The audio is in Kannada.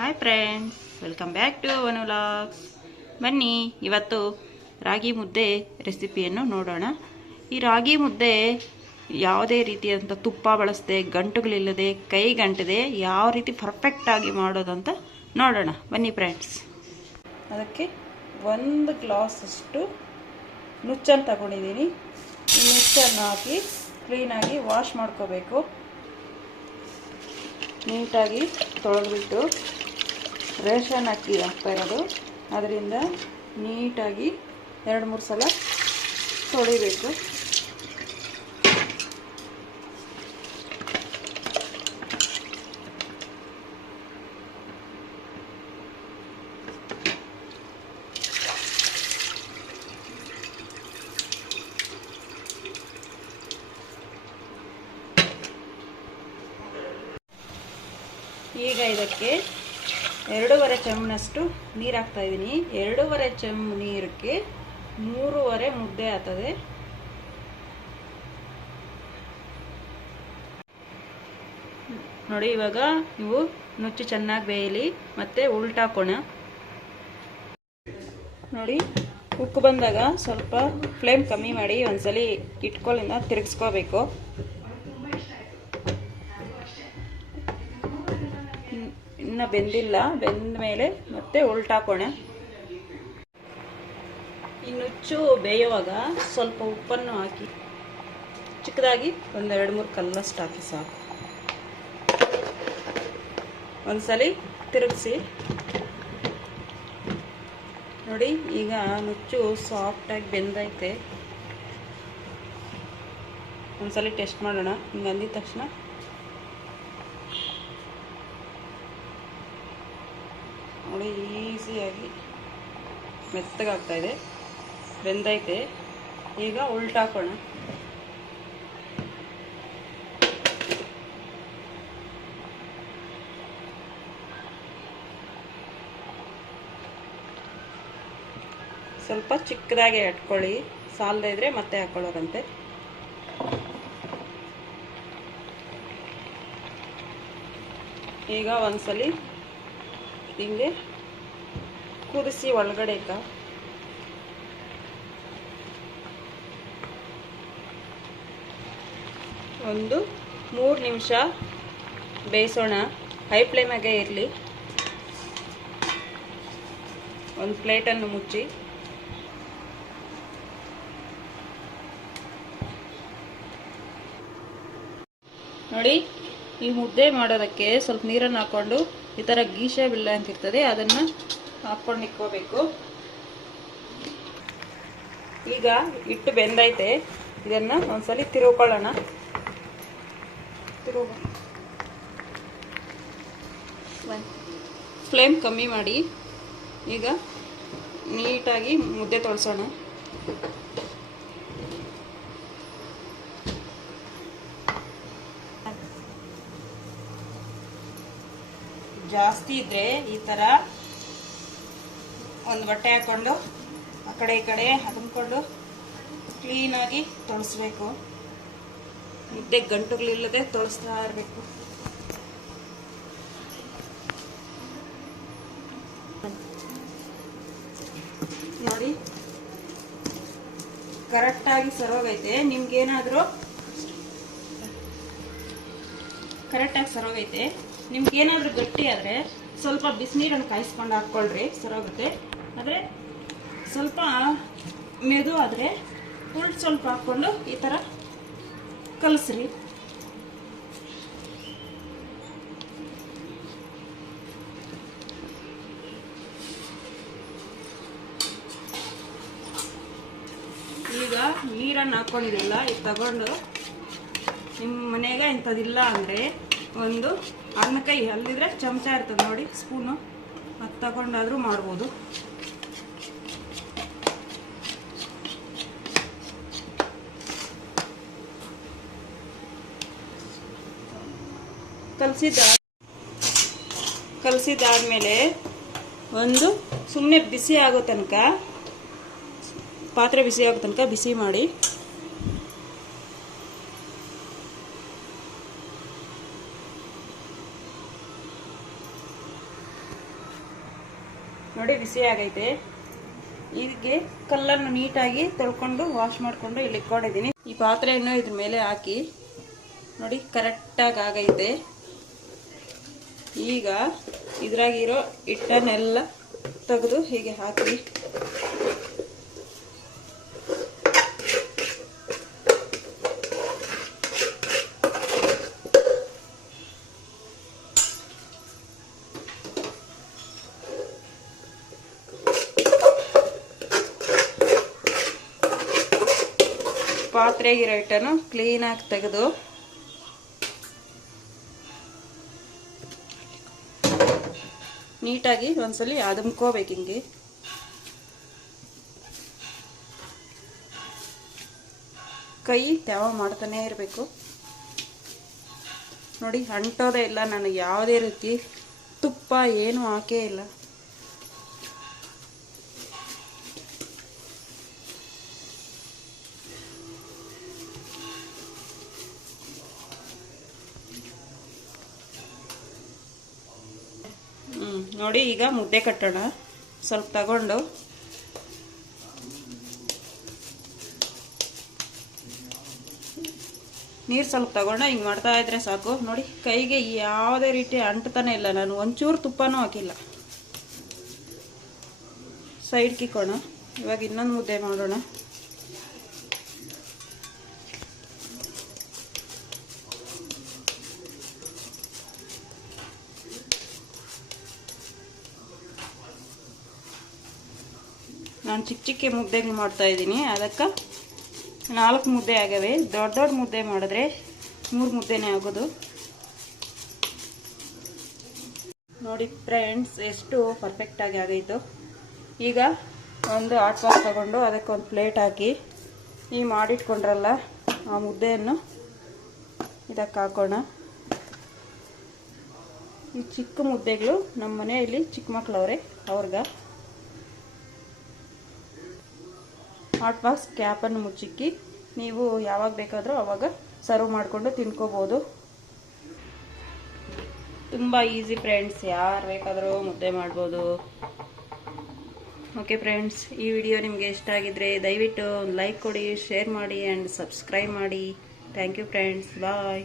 Hi friends, welcome back to ಅವನು ವ್ಲಾಗ್ಸ್. ಬನ್ನಿ, ಇವತ್ತು ರಾಗಿ ಮುದ್ದೆ ರೆಸಿಪಿಯನ್ನು ನೋಡೋಣ. ಈ ರಾಗಿ ಮುದ್ದೆ ಯಾವುದೇ ರೀತಿಯಾದಂಥ ತುಪ್ಪ ಬಳಸದೆ, ಗಂಟುಗಳಿಲ್ಲದೆ, ಕೈ ಗಂಟದೆ ಯಾವ ರೀತಿ ಪರ್ಫೆಕ್ಟಾಗಿ ಮಾಡೋದಂತ ನೋಡೋಣ. ಬನ್ನಿ ಫ್ರೆಂಡ್ಸ್. ಅದಕ್ಕೆ 1 ಗ್ಲಾಸಷ್ಟು ನುಚ್ಚನ್ನು ತಗೊಂಡಿದ್ದೀನಿ. ಈ ನುಚ್ಚನ್ನು ಹಾಕಿ ಕ್ಲೀನಾಗಿ ವಾಶ್ ಮಾಡ್ಕೋಬೇಕು. ನೀಟಾಗಿ ತೊಳೆದ್ಬಿಟ್ಟು, ರೇಷನ್ ಅಕ್ಕಿ ಹಾಕ್ತಾ ಇರೋದು, ಅದರಿಂದ ನೀಟಾಗಿ 2-3 ಸಲ ತೊಳಿಬೇಕು. ಈಗ ಇದಕ್ಕೆ 2.5 ಚಮಚನಷ್ಟು ನೀರು ಹಾಕ್ತಾ ಇದ್ದೀನಿ. 2.5 ಚಮಚ ನೀರಕ್ಕೆ 3.5 ಮುದ್ದೆ ಆಗ್ತದೆ. ನೋಡಿ, ಇವಾಗ ಇವು ನುಚ್ಚು ಚೆನ್ನಾಗಿ ಬೇಯಲಿ, ಮತ್ತೆ ಉಲ್ಟಾಕೋಣ. ನೋಡಿ, ಉಕ್ಕು ಬಂದಾಗ ಸ್ವಲ್ಪ ಫ್ಲೇಮ್ ಕಮ್ಮಿ ಮಾಡಿ ಒಂದ್ಸಲಿ ಇಟ್ಕೊಳ್ಳಿಂದ ತಿರುಗಿಸ್ಕೋಬೇಕು. ಇನ್ನು ಬೆಂದಿಲ್ಲ, ಬೆಂದ ಮೇಲೆ ಮತ್ತೆ ಉಲ್ಟಾಕೋಣ. ಈ ನುಚ್ಚು ಬೇಯುವಾಗ ಸ್ವಲ್ಪ ಉಪ್ಪನ್ನು ಹಾಕಿ, ಚಿಕ್ಕದಾಗಿ 1-2-3 ಕಲ್ಲಷ್ಟು ಹಾಕಿ ಸಾಕು. ಒಂದ್ಸಲಿ ತಿರುಗಿಸಿ. ನೋಡಿ, ಈಗ ನುಚ್ಚು ಸಾಫ್ಟಾಗಿ ಬೆಂದೈತೆ. ಒಂದ್ಸಲಿ ಟೆಸ್ಟ್ ಮಾಡೋಣ. ಹಿಂಗೆ ಅಂದಿದ ತಕ್ಷಣ ನೋಡಿ, ಈಸಿಯಾಗಿ ಮೆತ್ತಗಾಗ್ತಾ ಇದೆ, ಬೆಂದೈತೆ. ಈಗ ಉಲ್ಟಾಕೋಣ. ಸ್ವಲ್ಪ ಚಿಕ್ಕದಾಗಿ ಇಟ್ಕೊಳ್ಳಿ, ಸಾಲದೇ ಇದ್ರೆ ಮತ್ತೆ ಹಾಕೊಳ್ಳೋದಂತೆ. ಈಗ ಒಂದ್ಸಲಿ ಹಿಂಗೆ ಕುದಿಸಿ ಒಳಗಡೆ ಒಂದು 3 ನಿಮಿಷ ಬೇಯಿಸೋಣ. ಹೈ ಫ್ಲೇಮಾಗೆ ಇರಲಿ. ಒಂದು ಪ್ಲೇಟನ್ನು ಮುಚ್ಚಿ ನೋಡಿ, ಈ ಮುದ್ದೆ ಮಾಡೋದಕ್ಕೆ ಸ್ವಲ್ಪ ನೀರನ್ನು ಹಾಕ್ಕೊಂಡು, ಈ ಥರ ಗೀಶೆ ಬಿಲ್ಲ ಅಂತ ಇರ್ತದೆ, ಅದನ್ನು ಹಾಕ್ಕೊಂಡು ಇಕ್ಕೋಬೇಕು. ಈಗ ಹಿಟ್ಟು ಬೆಂದೈತೆ, ಇದನ್ನು ಒಂದ್ಸಲಿ ತಿರುವ್ಕೊಳ್ಳೋಣ. ಫ್ಲೇಮ್ ಕಮ್ಮಿ ಮಾಡಿ ಈಗ ನೀಟಾಗಿ ಮುದ್ದೆ ತೊಳ್ಸೋಣ. ಜಾಸ್ತಿ ಇದ್ರೆ ಈ ಥರ ಒಂದು ಬಟ್ಟೆ ಹಾಕ್ಕೊಂಡು ಆ ಕಡೆ ಈ ಕಡೆ ಹತ್ಕೊಂಡು ಕ್ಲೀನಾಗಿ ತೊಳಸ್ಬೇಕು. ಮುದ್ದೆ ಗಂಟುಗಳಿಲ್ಲದೆ ತೊಳಸ್ತಾ ಇರಬೇಕು. ನೋಡಿ, ಕರೆಕ್ಟಾಗಿ ಸರೋಗೈತೆ. ನಿಮ್ಗೇನಾದರೂ ಕರೆಕ್ಟಾಗಿ ಸರೋಗೈತೆ. ನಿಮ್ಗೇನಾದರೂ ಗಟ್ಟಿ ಆದರೆ ಸ್ವಲ್ಪ ಬಿಸಿನೀರನ್ನು ಕಾಯಿಸ್ಕೊಂಡು ಹಾಕ್ಕೊಳ್ರಿ, ಸರೋಗುತ್ತೆ. ಆದರೆ ಸ್ವಲ್ಪ ಮೆದು ಆದರೆ ಸ್ವಲ್ಪ ಹಾಕ್ಕೊಂಡು ಈ ಥರ ಕಲಸ್ರಿ. ಈಗ ನೀರನ್ನು ಹಾಕ್ಕೊಂಡಿದ್ದಿಲ್ಲ, ಇದು ತಗೊಂಡು ನಿಮ್ಮ ಮನೆಗೆ ಇಂಥದ್ದಿಲ್ಲ ಅಂದರೆ ಒಂದು ಅನ್ನಕೈ ಅಲ್ಲಿದ್ರೆ ಚಮಚ ಇರ್ತದೆ ನೋಡಿ, ಸ್ಪೂನು, ಅದು ತಗೊಂಡಾದರೂ ಮಾಡ್ಬೋದು. ಕಲಸಿದ್ದಾದ್ಮೇಲೆ ಒಂದು ಸುಮ್ಮನೆ ಬಿಸಿ ಆಗೋ ತನಕ, ಪಾತ್ರೆ ಬಿಸಿ ಆಗೋ ತನಕ ಬಿಸಿ ಮಾಡಿ. ನೋಡಿ ಬಿಸಿ ಆಗೈತೆ. ಇದಕ್ಕೆ ಕಲ್ಲನ್ನು ನೀಟಾಗಿ ತೊಳ್ಕೊಂಡು ವಾಶ್ ಮಾಡಿಕೊಂಡು ಇಲ್ಲಿ ಇಟ್ಕೊಂಡಿದ್ದೀನಿ. ಈ ಪಾತ್ರೆಯನ್ನು ಇದ್ರ ಮೇಲೆ ಹಾಕಿ ನೋಡಿ ಕರೆಕ್ಟಾಗಿ ಆಗೈತೆ. ಈಗ ಇದ್ರಾಗಿರೋ ಹಿಟ್ಟನ್ನೆಲ್ಲ ತೆಗೆದು ಹೀಗೆ ಹಾಕಿ ಪಾತ್ರೆಗಿರೋ ಹಿಟ್ಟನ್ನು ಕ್ಲೀನಾಗಿ ತೆಗೆದು ನೀಟಾಗಿ ಒಂದ್ಸಲಿ ಅದುಮ್ಕೋಬೇಕು. ಹಿಂಗೆ ಕೈ ತ್ಯಾವ ಮಾಡ್ತಾನೆ ಇರಬೇಕು. ನೋಡಿ ಅಂಟೋದೇ ಇಲ್ಲ. ನಾನು ಯಾವುದೇ ರೀತಿ ತುಪ್ಪ ಏನು ಹಾಕೇ ಇಲ್ಲ. ನೋಡಿ ಈಗ ಮುದ್ದೆ ಕಟ್ಟೋಣ. ಸ್ವಲ್ಪ ತಗೊಂಡು ನೀರು ಸ್ವಲ್ಪ ತಗೊಂಡು ಹಿಂಗೆ ಮಾಡ್ತಾ ಇದ್ರೆ ಸಾಕು. ನೋಡಿ ಕೈಗೆ ಯಾವುದೇ ರೀತಿ ಅಂಟ್ತಾನೆ ಇಲ್ಲ. ನಾನು ಒಂಚೂರು ತುಪ್ಪನೂ ಹಾಕಿಲ್ಲ. ಸೈಡ್ ಕಿಕ್ಕೋಣ. ಇವಾಗ ಇನ್ನೊಂದು ಮುದ್ದೆ ಮಾಡೋಣ. ನಾನು ಚಿಕ್ಕ ಚಿಕ್ಕ ಮುದ್ದೆಗಳು ಮಾಡ್ತಾ ಇದ್ದೀನಿ. ಅದಕ್ಕೆ 4 ಮುದ್ದೆ ಆಗವೆ. ದೊಡ್ಡ ದೊಡ್ಡ ಮುದ್ದೆ ಮಾಡಿದ್ರೆ 3 ಮುದ್ದೆನೇ ಆಗೋದು. ನೋಡಿ ಫ್ರೆಂಡ್ಸ್, ಎಷ್ಟು ಪರ್ಫೆಕ್ಟಾಗಿ ಆಗೈತು. ಈಗ ಒಂದು ಹಾಟ್ ಬಾಕ್ಸ್ ತಗೊಂಡು ಅದಕ್ಕೆ ಒಂದು ಪ್ಲೇಟ್ ಹಾಕಿ ಈ ಮಾಡಿಟ್ಕೊಂಡ್ರಲ್ಲ ಆ ಮುದ್ದೆಯನ್ನು ಇದಕ್ಕೆ ಹಾಕೋಣ. ಈ ಚಿಕ್ಕ ಮುದ್ದೆಗಳು ನಮ್ಮ ಮನೆಯಲ್ಲಿ ಚಿಕ್ಕ ಮಕ್ಕಳವ್ರೆ, ಅವ್ರಿಗೆ ಹಾಟ್ ಬಾಕ್ಸ್ ಕ್ಯಾಪನ್ನು ಮುಚ್ಚಿಕ್ಕಿ ನೀವು ಯಾವಾಗ ಬೇಕಾದರೂ ಆವಾಗ ಸರ್ವ್ ಮಾಡಿಕೊಂಡು ತಿನ್ಕೋಬೋದು. ತುಂಬ ಈಸಿ ಫ್ರೆಂಡ್ಸ್, ಯಾರು ಬೇಕಾದರೂ ಮುದ್ದೆ ಮಾಡ್ಬೋದು. ಓಕೆ ಫ್ರೆಂಡ್ಸ್, ಈ ವಿಡಿಯೋ ನಿಮಗೆ ಇಷ್ಟ ಆಗಿದ್ರೆ ದಯವಿಟ್ಟು ಲೈಕ್ ಕೊಡಿ, ಶೇರ್ ಮಾಡಿ ಆ್ಯಂಡ್ ಸಬ್ಸ್ಕ್ರೈಬ್ ಮಾಡಿ. Thank you friends, bye.